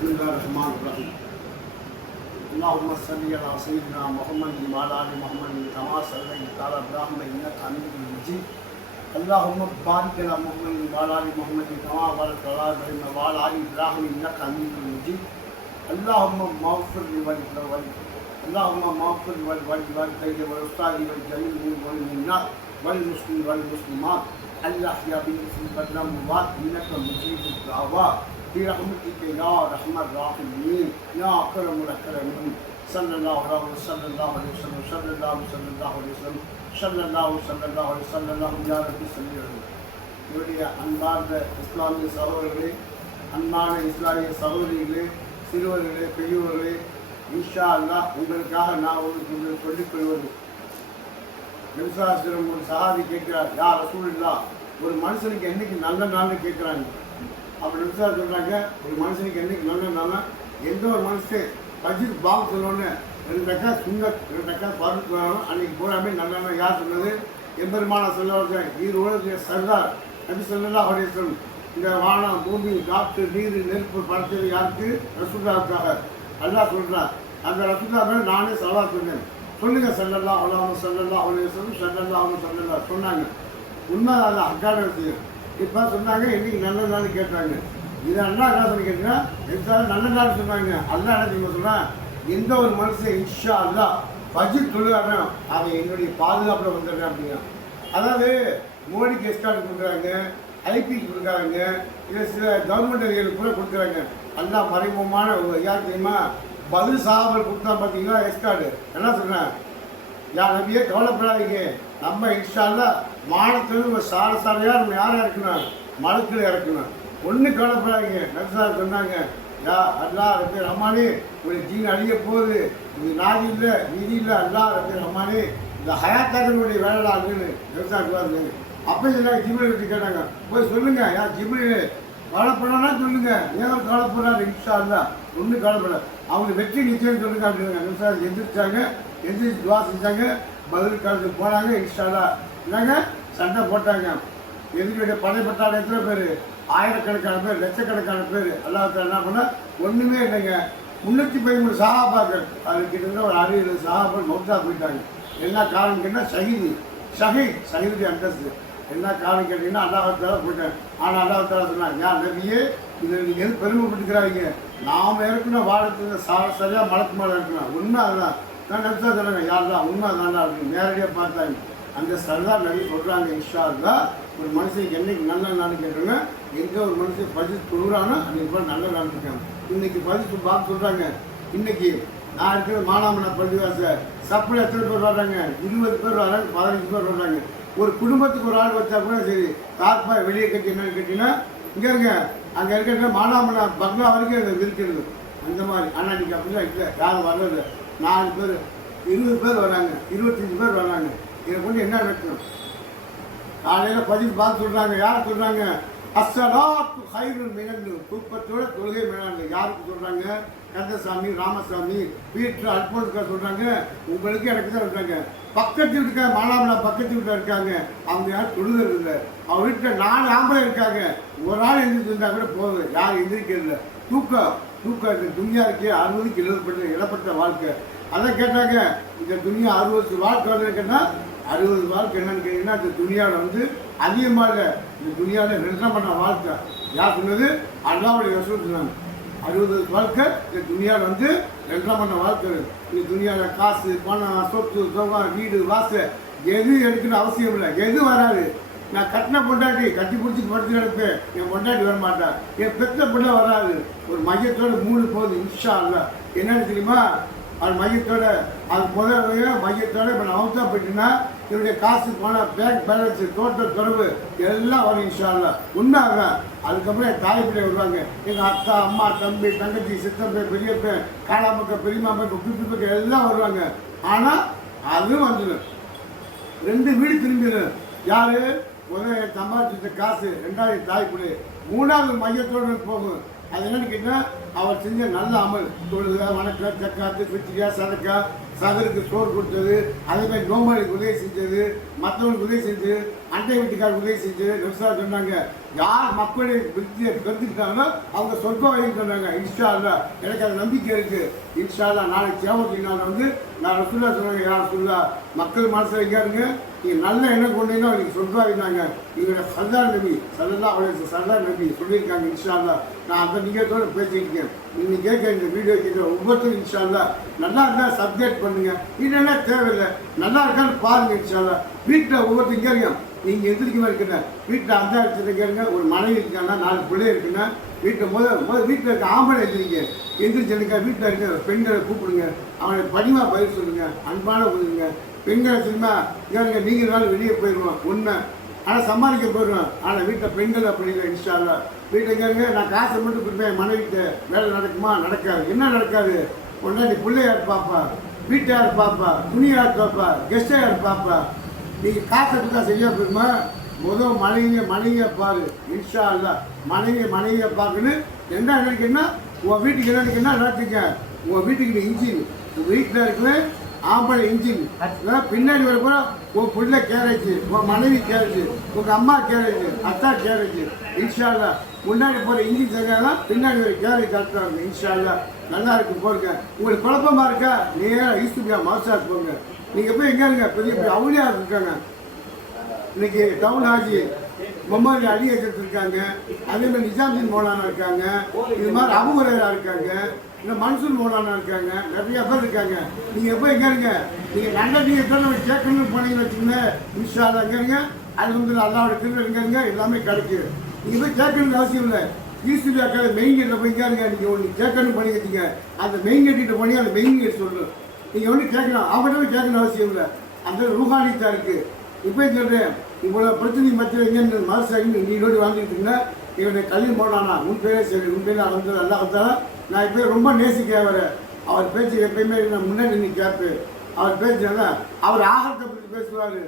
بسم الله الرحمن الرحيم اللهم صل على سيدنا محمد وعلى ال محمد كما صليت على ابراهيم انك حميد مجيد اللهم بارك على محمد وعلى ال محمد كما باركت على ابراهيم وعلى ال ابراهيم انك حميد مجيد اللهم اغفر لي اللهم اغفر والوالدين والاستاذ والجميع والمؤمنات والمسلمين والمسلمات الاحياء في الاموات انك مجيب الدعوات برحمتك يا ارحم الراحمين يا اكرم الاكرمين صلى الله عليه وسلم صلى الله عليه وسلم يا رب صل என்னுடைய அன்பார்ந்த இஸ்லாமிய சகோதரர்களே, அன்பான இஸ்லாமிய சகோதரிகளே, சிறுவர்களே, பெரியவர்களே, இன்ஷா அல்லாஹ் உங்களுக்காக நான் உங்களுக்கு சொல்லிக் கொள்வது, விவசாயம் ஒரு சஹாபி கேட்கிறார், யா ரசூலுல்லாஹ், ஒரு மனுஷனுக்கு என்னைக்கு நல்ல நாள்னு கேட்குறாங்க. அப்படி விவசாயம் சொல்கிறாங்க, ஒரு மனுஷனுக்கு என்னைக்கு நல்ல நாள்னா, எந்த ஒரு மனுஷன் பஜ்ர் பாங் சொல்லணுன்னு 2 ரக்கா சுன்னத் 2 ரக்கா பருத்து வரணும், அன்றைக்கி பூராமே நல்ல நாள். யார் சொன்னது? எம்பெருமான சொல்ல இது உலகத்துடைய சர்தார் நபி ஸல்லல்லாஹு அலைஹி வஸல்லம். இந்த வானம், பூமி, காற்று, நீர், நெருப்பு படைத்தது யாருக்கு? ரசூலுல்லாஹ்வுக்காக. அல்லாஹ் சொல்கிறார், அந்த ரசூலுல்லாஹ் நானே ஸலவாத் சொன்னேன், சொல்லுங்கள் ஸல்லல்லாஹு அலைஹி வஸல்லம் சொன்னாங்க. உண்மை அதில் அக்கான விஷயம். இப்போ சொன்னாங்க என்னைக்கு நல்ல நாள் கேட்டாங்க. இது அல்லா காசு கேட்டீங்கன்னா எந்த நல்ல நாள் சொன்னாங்க. அல்லா என்ன தெரியுமா சொன்னால், எந்த ஒரு மனுஷன் இன்ஷா அல்லாஹ் பஜ்ர் தொழுகிறானோ அவன் என்னுடைய பாதுகாப்பில் வந்துடுறேன் அப்படிங்க. அதாவது மோடிக்கு எஸ்கார்ட் கொடுக்குறாங்க, ஐபி கொடுக்குறாங்க, இல்லை சில கவர்மெண்ட் ஏரியாவுக்கு கூட கொடுக்குறாங்க. எல்லாம் மறைமுகமான யார் தெரியுமா? பதில் சாபல் கொடுத்தா பார்த்தீங்கன்னா எஸ்கார்டு என்ன சொல்கிறேன், யார் நம்பியே கவலைப்படாதீங்க, நம்ம இன்ஷா அல்லாஹ் வானத்தில் சாலையாக நம்ம யாரை இறக்கணும்? மலத்தில் இறக்கணும். ஒன்றும் கவலைப்படாதீங்க. நபிசார் சொன்னாங்க, யா அல்லாஹ் ரப்பே ரஹ்மானே, உடைய ஜீன் அழிய போகுது, இது நாதி இல்லை நிதி இல்லை, அல்லாஹ் ரப்பே ரஹ்மானே இந்த ஹயாத்தாக்கனுடைய வேலை அப்படின்னு நபிசார் வருது. அப்போ சொன்னாங்க, ஜிப்ரீல் விட்டு கேட்டாங்க, போய் சொல்லுங்க, யா ஜிப்ரீல் கவலைப்படனா சொல்லுங்க, ஏதோ கவலைப்படுறாரு இன்ஷா அல்லாஹ், ஒன்றும் கவலைப்படாது, அவங்க வெற்றி நிச்சயம் சொல்லுங்க அப்படின்னு நபிசார் எந்திரிச்சாங்க. எந்திரிச்சு துவா செஞ்சாங்க, பதில் காலத்துக்கு போனாங்க. இன்ஷா அல்லாஹ் இல்லைங்க சண்டை போட்டாங்க. எதிரியுடைய படைப்பட்டால் எத்தனை பேர்? ஆயிரக்கணக்கான பேர், லட்சக்கணக்கான பேர். அல்லாஹ் என்ன பண்ண ஒன்றுமே இல்லைங்க. 313 சஹாபாக்கள், அது கிட்டத்தட்ட ஒரு 60 சஹாபாக்கள் மௌத்தா போயிட்டாங்க. என்ன காரணம் கேட்டால் ஷஹீதுடைய அந்தஸ்து. என்ன காரணம் கேட்டிங்கன்னா அல்லாஹ்வுக்காக போயிட்டாங்க. ஆனால் அல்லாஹ் சொன்னாங்க, யார் நபியே, இதில் நீங்கள் எது பெருமைப்பட்டுக்கிறாங்க, நாம் இருக்கணும் வாழத்துக்கு சரியாக மலக்கு மேலே இருக்கணும். உண்மை அதுதான். நான் நபிசா சொல்லுங்க, யார் தான் உண்மை தாண்டா அப்படின்னு நேரடியாக பார்த்தாங்க. அந்த சர்தார் நபி சொல்கிறாங்க, இன்ஷா அல்லாஹ் ஒரு மனுஷனுக்கு என்னைக்கு நல்ல நாள் கேட்டோங்க, எங்கே ஒரு மனுஷன் பஜ்ர் தொழுகிறானோ அன்றைக்கி போல் நல்ல நாள் இருக்காங்க. இன்றைக்கி பஜ்ர் பார்த்து சொல்கிறாங்க. இன்றைக்கி நான் இருக்கிற மானாமனா பள்ளிவாச சப்பில் எத்தனை பேர் வர்றாங்க? 20 பேர் வர்றாங்க, 15 பேர் வர்றாங்க. ஒரு குடும்பத்துக்கு ஒரு ஆள் வச்சா கூட சரி, தார்பாய் வெளியே கட்டி என்னன்னு கேட்டிங்கன்னா இங்கே இருங்க, அங்கே இருக்கிற மானாமனா பங்களா வரைக்கும் அது இருக்கிறது அந்த மாதிரி. ஆனால் இன்றைக்கி அப்படிலாம் இல்லை, யாரும் வர்றது 4 பேர் 20 பேர் வராங்க, 25 பேர் வராங்க. இதை கொண்டு என்ன நடக்கும்? காலையில் பதிவு பார்த்து சொல்கிறாங்க. யார் சொல்கிறாங்க? அஸ்ஸலாத்து ஹைருன் மினன் நௌம், தூக்கத்தோட தொழுகை மேலானது. யாருக்கு சொல்கிறாங்க? கந்தசாமி, ராமசாமி, வீட்டில் அல்போன்ஸ்கார் சொல்கிறாங்க. உங்களுக்கு எனக்கு தான் இருக்காங்க. பக்கத்து வீட்டுக்கார மாலாமலா பக்கத்து வீட்டில் இருக்காங்க, அவங்க யாரும் தொழுகிறது இல்லை. அவங்க வீட்டில் 4 ஆம்பளை இருக்காங்க, ஒரு ஆள் எந்திரிச்சிருந்தா கூட போகுது, யாரும் எந்திரிக்கிறது. தூக்கம் இந்த துனியா இருக்கே 60க்கு இழப்பட்ட வாழ்க்கை. அதை கேட்டாங்க, இந்த துனியா 60 வாழ்க்கை வந்து கேட்டால் 60 வாழ்க்கை என்னன்னு கேட்டிங்கன்னா, இந்த துனியாவில் வந்து அதிகமாக இந்த துனியாவில் 2 பண்ண வாழ்க்கை. யார் சொன்னது? அல்லாஹ்வுடைய ரசூல் சொன்னாங்க. 60 வாழ்க்கை இந்த துனியாவில் வந்து 2 பண்ண வாழ்க்கை. இந்த துனியாவில் காசு, பணம், சொத்து, சுகம், வீடு, வாசல் எது எடுக்கணும்னு அவசியம் இல்லை, எது வராது. நான் கட்டின பொண்டாட்டி கட்டி பிடிச்சி படுத்து கிடப்பேன், என் பொண்டாட்டி வர மாட்டேன், என் பெத்த பிள்ளை வராது. ஒரு மையத்தோட 3 போகுது இன்ஷா அல்லாஹ். என்னன்னு தெரியுமா? அது மையத்தோட, அது முதல்ல மையத்தோட இப்போ நான் அவுத்தா போயிட்டுன்னா என்னுடைய காசு போனால் பேங்க் பேலன்ஸு, டோட்டல் தொடர்பு எல்லாம் வரும் இன்ஷா அல்லாஹ். உண்மை அதுதான். அதுக்கப்புறம் என் தாய் பிள்ளை வருவாங்க, எங்கள் அக்கா, அம்மா, தம்பி, தங்கச்சி, சித்தப்பேன், பெரியப்பேன், காளாமக்க, பெரியமாப்பேன், குப்பி எல்லாம் வருவாங்க. ஆனால் அதுவும் வந்துடும். 2 வீடு திரும்பிடும். யார்? சம்பாதிச்ச காசு, 2வது தாய் பிள்ளை, 3வது மையத்தோடு போகும். அது என்னன்னு கேட்டால் அவர் செஞ்ச நல்ல அமல் தொழுக வணக்கம் ஜக்காத்து பிச்சிக்கா சதக்கா சதருக்கு சோறு கொடுத்தது அதே மாதிரி நோம்பாளிக்கு உதவி செஞ்சது மற்றவங்களுக்கு உதவி செஞ்சது அண்டை வீட்டுக்காரருக்கு உதவி செஞ்சது நெக்ஸ்டா சொன்னாங்க யார் மக்களுடைய விருத்தியை கருத்துக்கிட்டாங்களோ அவங்க சொர்க்கம் வாங்கி சொன்னாங்க. இன்ஷா அல்லா எனக்கு அது நம்பிக்கை இருக்கு. இன்ஷா அல்லா நாளைக்கு கியாமத்துக்கு நாள் வந்து நான் ரசூல்லா சொன்னாங்க யார் ரசூல்லா மக்கள் மனசில் இருக்காருங்க நீங்கள் நல்ல எண்ணம் கொண்டீங்கன்னா அவங்களுக்கு சொர்க்கம் இருந்தாங்க. இவங்க சர்தார் நபி சல்லல்லாஹு அலைஹி வஸல்லம் சர்தார் நபி சொல்லியிருக்காங்க. இன்ஷா அல்லா நான் அந்த நிகழ்த்தோடு பேசிட்டு இருக்கேன். நீங்கள் கேட்க இந்த வீடியோ கேட்குற ஒவ்வொருத்தரும் இன்ஷா அல்லா நல்லா இருந்தால் சப்ஜெக்ட் பண்ணுங்க, இல்லைன்னா தேவையில்லை நல்லா இருக்கான்னு பாருங்க. இன்ஷா அல்லா வீட்டில் ஒவ்வொருத்தரும் கேளுங்க. நீங்கள் எந்திரிக்கமா இருக்குங்க வீட்டில் அந்த இடத்துல கேளுங்க. ஒரு மனைவி இருக்காங்கன்னா 4 பிள்ளை இருக்குன்னா வீட்டில் முதல் வீட்டில் இருக்க ஆம்பளை எந்திரிச்சிருக்கா வீட்டில் இருக்க பெண்களை கூப்பிடுங்க, அவனை பணிவாக பயிர் சொல்லுங்க, அன்பான உதவுங்க. பெண்களை சினிமா கேளுங்க நீங்களாலும் வெளியே போயிடுவோம் உண்மை, ஆனால் சம்பாதிக்க போயிடுவோம். ஆனால் வீட்டில் பெண்கள் அப்படி இல்லை. இன்ஷா அல்லா வீட்டில் கேளுங்க நான் காசை மட்டும் கொடுப்பேன் மனைவிட்டு வேலை நடக்குமா நடக்காது. என்ன நடக்காது? ஒன்றா நீ பிள்ளை யார் பாப்பா, வீட்டை யார் பாப்பா, துணி யார் பாப்பா, கெஸ்ட்டை யார் பாப்பா. நீங்கள் காசை கொடுத்தா சரியா போயிருமா? முதல் மனைவியை பாரு. இன்ஷா அல்லா மனைவியை பார்க்கணும். என்ன நினைக்கிறேன்னா உன் வீட்டுக்கு என்ன நினைக்கிறேன்னா நடத்துக்க. உன் வீட்டுக்கு இன்ஜின் உங்கள் வீட்டில் இருக்கிற ஆம்பளை இன்ஜின் பின்னாடி வரப்போ உன் பிள்ளை கேரேஜ், உன் மனைவி கேரேஜ், உங்கள் அம்மா கேரேஜ், அத்தா கேரேஜ். இன்ஷா அல்லா முன்னாடி போகிற இன்ஜின் சரியாதான் பின்னாடி ஒரு கேரேஜ் கரெக்டாக இருக்கும். இன்ஷா அல்லா நல்லா இருக்கு போருங்க. உங்களுக்கு குழப்பமா இருக்கா நேராக ஈஸ்டுபியா மாஸ்டர் போங்க. நீங்கள் போய் எங்கே இருங்க பெரிய பெரிய அவுளியா இருக்காங்க. இன்னைக்கு டவுன் ஆஜி முகமது அலி ஹஜரத் இருக்காங்க, அதே மாதிரி நிஜாமுதீன் மௌலானா இருக்காங்க, இது மாதிரி அபு ஹுரைரா இருக்காங்க, இந்த மன்சூர் மௌலானா இருக்காங்க, நிறைய பேர் இருக்காங்க. நீங்கள் எப்போ எங்கே இருங்க நீங்கள் நல்ல நீங்கள் நம்ம கேட்கணும்னு போனீங்கன்னு வச்சுக்கோங்க. இன்ஷா அல்லா எங்கே இருங்க அது வந்து அல்லாவோட திருவிழா எங்கே எல்லாமே கிடைக்கும். நீங்கள் போய் கேட்கணும்னு அவசியம் இல்லை. ஈஸ்டுபியா மெயின் கேட்டில் போய் கேளுங்க. நீங்கள் ஒன்று கேட்கணும்னு பண்ணி வச்சுங்க, அந்த மெயின் கேட்டிட்ட பண்ணி அந்த மெயின் கேட் சொல்லணும். நீங்கள் ஒன்று கேட்கணும், அவங்ககிட்ட போய் கேட்கணும் அவசியம் இல்லை. அந்த ரூஹானித்தான் இருக்குது. இப்போ சொல்கிறேன் இவ்வளோ பிரச்சனை மத்தியில் எங்கே மனசாகி நீ நோடி வாழ்ந்துக்கிட்டீங்கன்னா என்னுடைய கல்வி போனானா உன் பேரே சரி உன் பேர் வந்து நல்லா வந்தாலும் நான் இப்போ ரொம்ப நேசிக்க வரேன். அவர் பேச்சு எப்பயுமே நான் முன்னாடி நீ கேட்பேன். அவர் பேசுனா அவர் ஆகத்தை பற்றி பேசுவார்.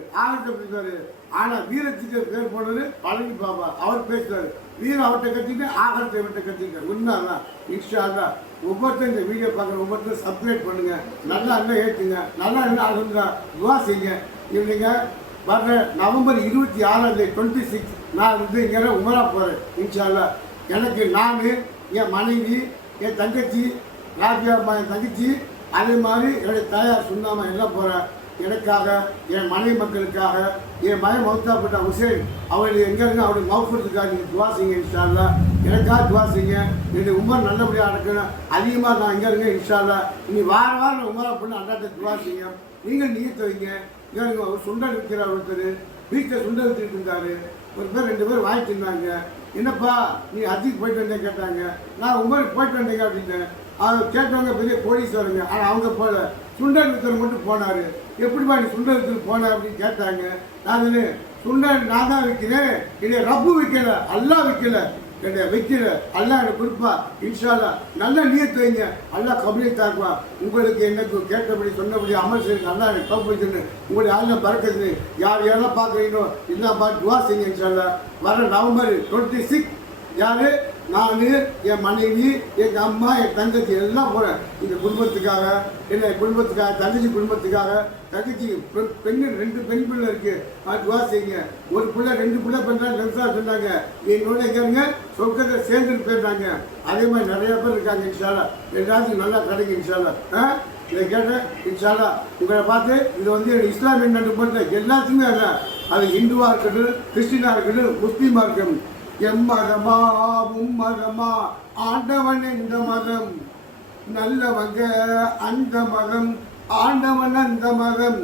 ஆனால் வீரத்துக்கு பேர் போனது பழனி பாபா அவர் பேசுவார். வீரம் அவர்கிட்ட கற்றுக்கிட்டு ஆகத்தை இவர்கிட்ட கற்றுக்கிட்டேன். உண்மை தான். இன்ஷா அல்லா ஒவ்வொருத்தரும் இந்த வீடியோ பார்க்குற ஒவ்வொருத்தரும் சப்ஸ்கிரைப் பண்ணுங்க, நல்லா இருந்தால் ஏற்றுங்க, நல்லா இருந்தால் அழுந்தா துவா செய்யுங்க. இவங்க வர்ற நவம்பர் 26 26 நான் வந்து இங்கே உமரா போகிறேன். இன்ஷா அல்லா எனக்கு நான் என் மனைவி என் தங்கச்சி ராபியா என் தங்கச்சி அதே மாதிரி என்னுடைய தாயார் சுண்ணாமா எல்லாம் போகிறேன். எனக்காக என் மனைவி மக்களுக்காக என் மகன் மௌத்தாப்பட்ட ஹுசேன் அவர்கள் எங்கே இருங்க அவருடைய மௌஃபத்துக்காக நீங்கள் துவா செய்யுங்க. இன்ஷா அல்லா எனக்காக துவா செய்யுங்க. என்னுடைய உமர் நல்லபடியாக நடக்கணும். அதிகமாக நான் இங்கே இருங்க. இன்ஷா அல்லா இனி வாரம் உமரா பண்ணி அண்ணாட்ட துவா செய்யுங்க. நீங்கள் நீத்து வைங்க. இங்கே இருங்க அவர் சுண்டல் விற்கிறார். ஒருத்தர் வீட்டில் சுண்டல் விற்றுட்டு இருந்தார். ஒரு பேர் 2 பேர் வாங்கிட்டு இருந்தாங்க. என்னப்பா நீ ஹஜ்ஜுக்கு போயிட்டு வந்தேன் கேட்டாங்க. நான் உமருக்கு போயிட்டு வந்தேங்க அப்படின்னேன். அவர் கேட்டவங்க பெரிய கோடீஸ்வரங்க. ஆனால் அவங்க போல சுண்டல் வித்தர் மட்டும் போனார். எப்படிப்பா நீ சுண்டல் வித்தர் போன அப்படின்னு கேட்டாங்க. நான் சுண்டல் நான் தான் விற்கிறேன், என்னை ரப்பு விற்கல, அல்லா விற்கல, என்னை வைக்கல, அல்லா என்னை கொடுப்பா. இன்ஷா அல்லா நல்லா நீயத்து வைங்க, அல்லா கபலி தாக்குவா. உங்களுக்கு எனக்கு கேட்டபடி சொன்னபடி அமல் செய்யுங்க. அல்லா எனக்கு கப்பு வைக்கணும். உங்களுடைய ஆளுநர் பறக்குது. யார் யாரெல்லாம் பார்க்குறீங்களோ எல்லாம் பார்த்து துவா செய்யுங்க. இன்ஷா அல்லா வர நவம்பர் 26 யார் நான் என் மனைவி எங்கள் அம்மா என் தங்கச்சி எல்லாம் போகிறேன். இந்த குடும்பத்துக்காக என்ன குடும்பத்துக்காக தங்கச்சி குடும்பத்துக்காக தங்கச்சி பெண்ணு 2 பெண் பிள்ளை இருக்குது. அது துவா செய்யுங்க. ஒரு பிள்ளை 2 பிள்ளை பெண்ணாங்க நெல்சா சொன்னாங்க. என்னோட கேளுங்க சொர்க்கத்தை சேர்ந்துட்டு போயிடுறாங்க. அதே மாதிரி நிறையா பேர் இருக்காங்க. இன்ஷா அல்லா எல்லாத்துக்கும் நல்லா கிடைக்கும். இன்ஷா அல்லா இதை கேட்டேன். இன்ஷா அல்லா உங்களை பார்த்து இது வந்து இஸ்லாமிய நாட்டு மட்டும் எல்லாத்துக்குமே அல்ல, அது இந்துவாக இருக்கட்டும், கிறிஸ்டினாக இருக்கட்டும், முஸ்லீமாக இருக்கட்டும், எம்மதமா உம்மதமா ஆண்டவன் இந்த மதம், நல்லவங்க அந்த மதம், ஆண்டவன் அந்த மதம்.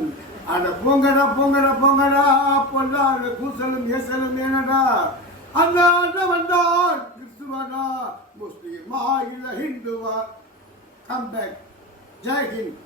அட போங்கடா போங்கடா போங்கடா பொல்லாத கூசலும் ஏசலும் ஏனடா அந்த ஆண்டவன் தான் கிறிஸ்துவனா முஸ்லீமா இல்ல ஹிந்துவா. Come back. ஜெய் ஹிந்த்.